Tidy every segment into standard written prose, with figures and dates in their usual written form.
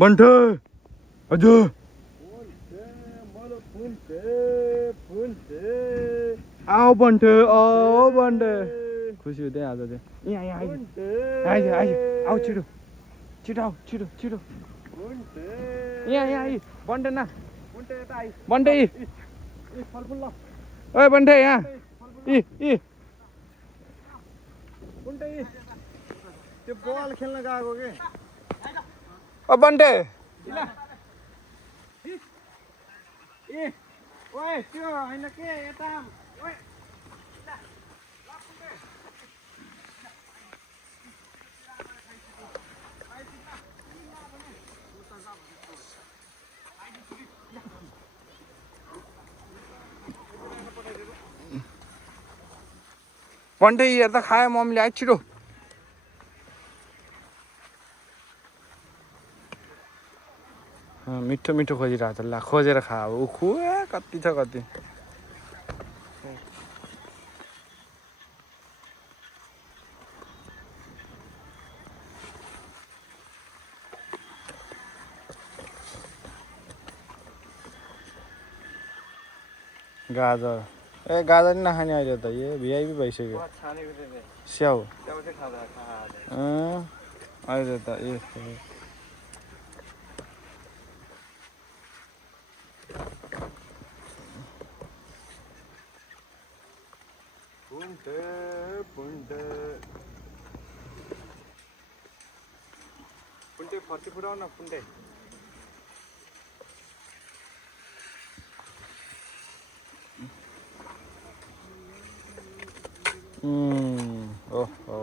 बन्ठे हजुर आओ बन्ठे खुसी हुँदै आज चाहिँ यहाँ आइज आऊ छिटो छिटो आऊ छिटो छिटो यहाँ आइ बन्ठे न बन्ठे ओए बन्ठे यहाँ त्यो बल खेल्न गएको के ओ बन्ठे ओए त्यो हैन के यता ओए बन्ठे हेर्दा खायो मम्मीले आइ छिटो मिठो मिठो खोजिरहेको छ ल खोजेर खा अब उखु कति छ कति गाजर ए गाजर नि नखाने अहिले त ए भिआइपी भइसक्यो स्याउ अहिले त ए पुन्टे फर्सी पुऱ्याउ न पुन्टे ओहो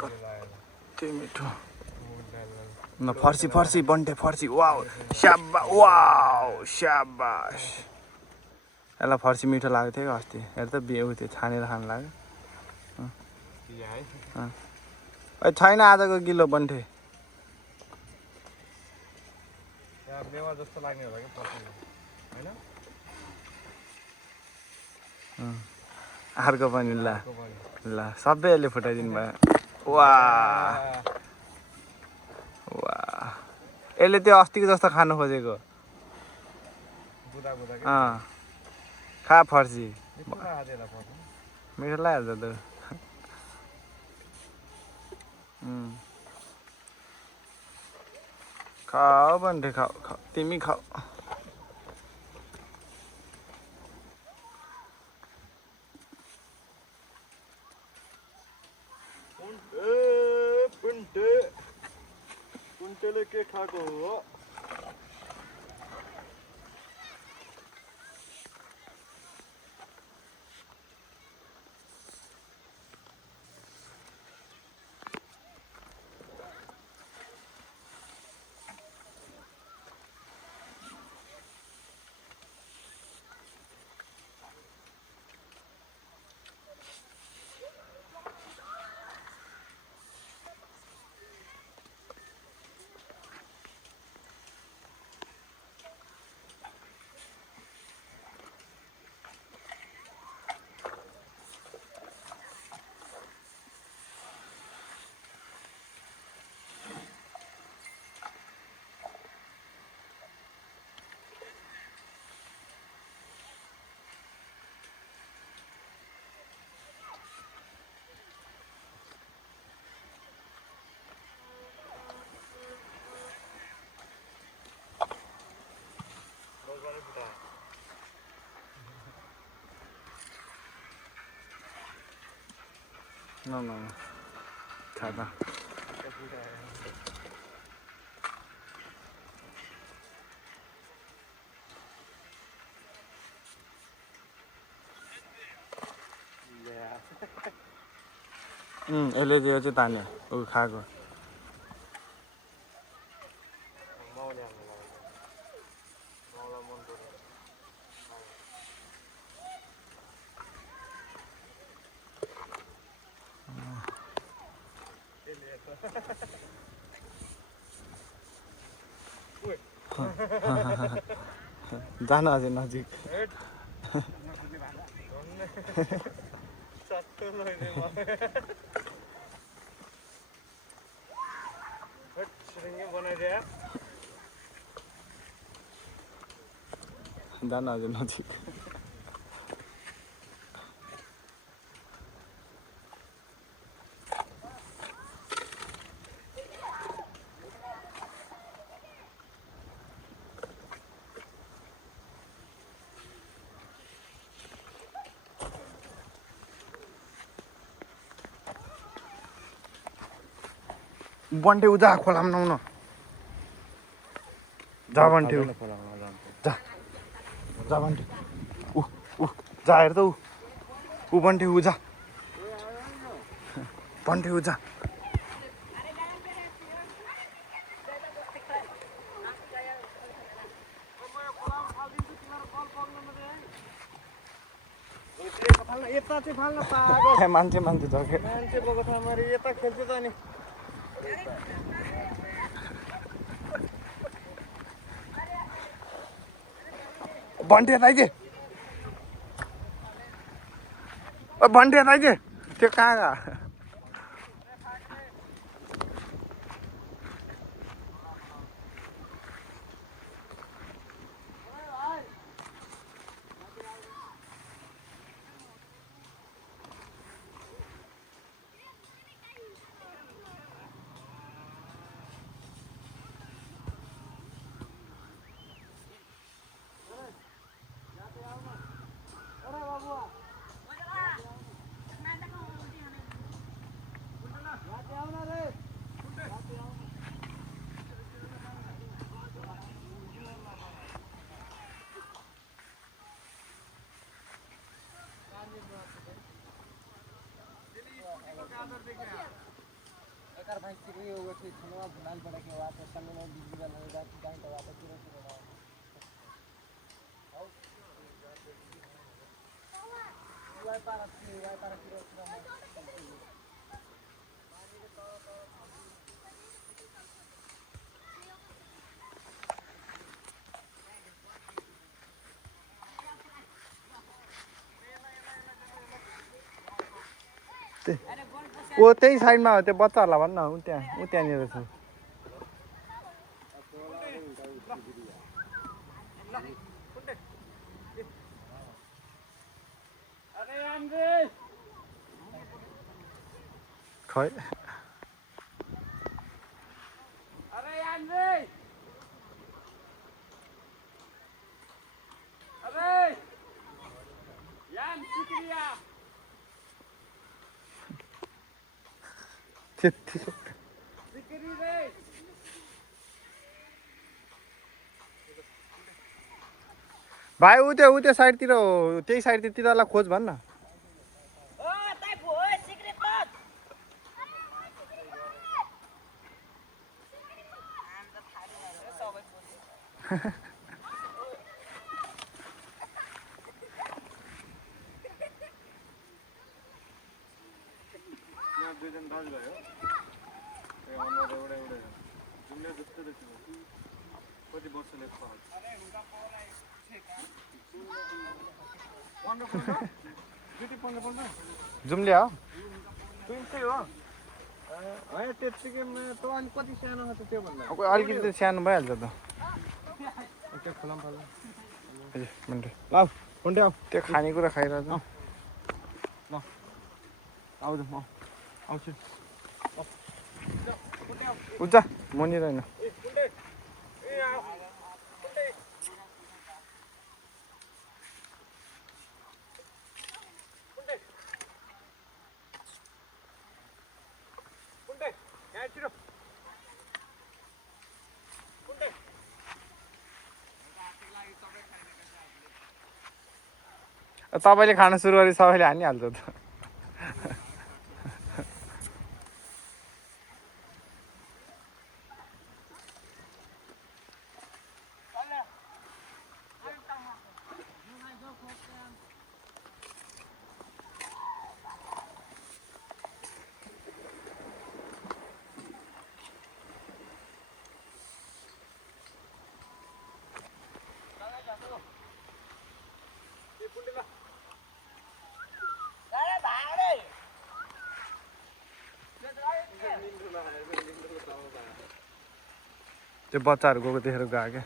कति मिठो न फर्सी फर्सी बन्टे फर्सी वाउ स्याबास यसलाई फर्सी मिठो लागेको थियो अस्ति हेर त बिहे थियो छानेर खानु लाग्यो छैन आजको किलो बन्ठे जस्तो लाग्ने होला कि हैन अर्को पनि ल सबैले फुटाइदिनु भयो वाह यसले त्यो अस्तिको जस्तो खानु खोजेको खा फर्सी मिठो लाग्छ त खाऊ बन्ठे खाऊ तिमी खाऊ पुन्टेले के खाएको हो No. Tada. यसले दियो चाहिँ तान्यो ऊ खाएको जान अझै नजिक रे दाना हजुर नजिक बन्टे उजा खोलामा नुहाउन जा बन्टे जा जा बन्टे ऊ जा हेर त ऊ बन्टे ऊ जा बन्टे ऊ जा यता चाहिँ फाल्न पाएको मान्छे मान्छे झके मान्छे बोको ठाउँमा यता खेल्छ त नि बन्टे दाइजे ओ बन्टे दाइजे त्यो कहाँ गयो एकर भाई सिरी होगा कि छनवा भुनाल पड़ा के वापस समय में बिजली वाला होगा कि गांव का वापस पूरा पूरा वाई पारा पूरा ओ त्यही साइडमा हो त्यो बच्चाहरूलाई भन्न ऊ त्यहाँनिर छ खै भाइ ऊ त्यो साइडतिर हो त्यही साइडतिर तिनीहरूलाई खोज भन्न दुईजना दाजुभाइ हो अनुहार एउटा एउटा जुम्ले जस्तो देखिन्छ कति वर्षले जुम्ले हो तुलसी हो होइन त्यत्तिकैमा त अनि कति सानो छ त्यो भन्दा अलिकति त सानो भइहाल्छ त त्यो खोलामा फाल्नु ल कुन्टे आऊ त्यो खानेकुरा खाइरहेछ ल आउँछ म आउँछु उच्च मनि रहेन तपाईँले खान सुरु गरे सबैले हानिहाल्छ त त्यो बच्चाहरू गएको देखेर गयो क्या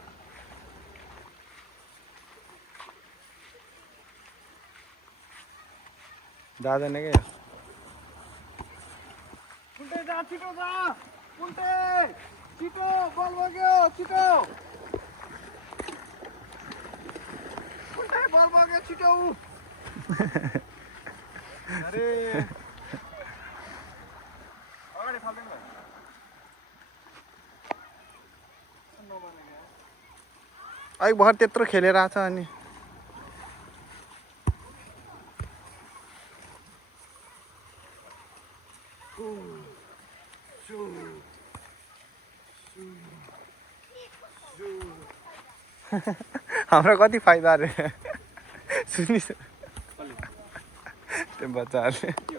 जाँदैन क्या कुन्टे जा छिटो जा कुन्टे छिटो बल बग्यो छिटो कुन्टे बल बग्यो छिटो अरे अगाडि फाल्दैन भाइ अहिले भर त्यत्रो खेलेर आएको छ अनि हाम्रो कति फाइदा अरे सुनिस् त्यो बच्चाहरूले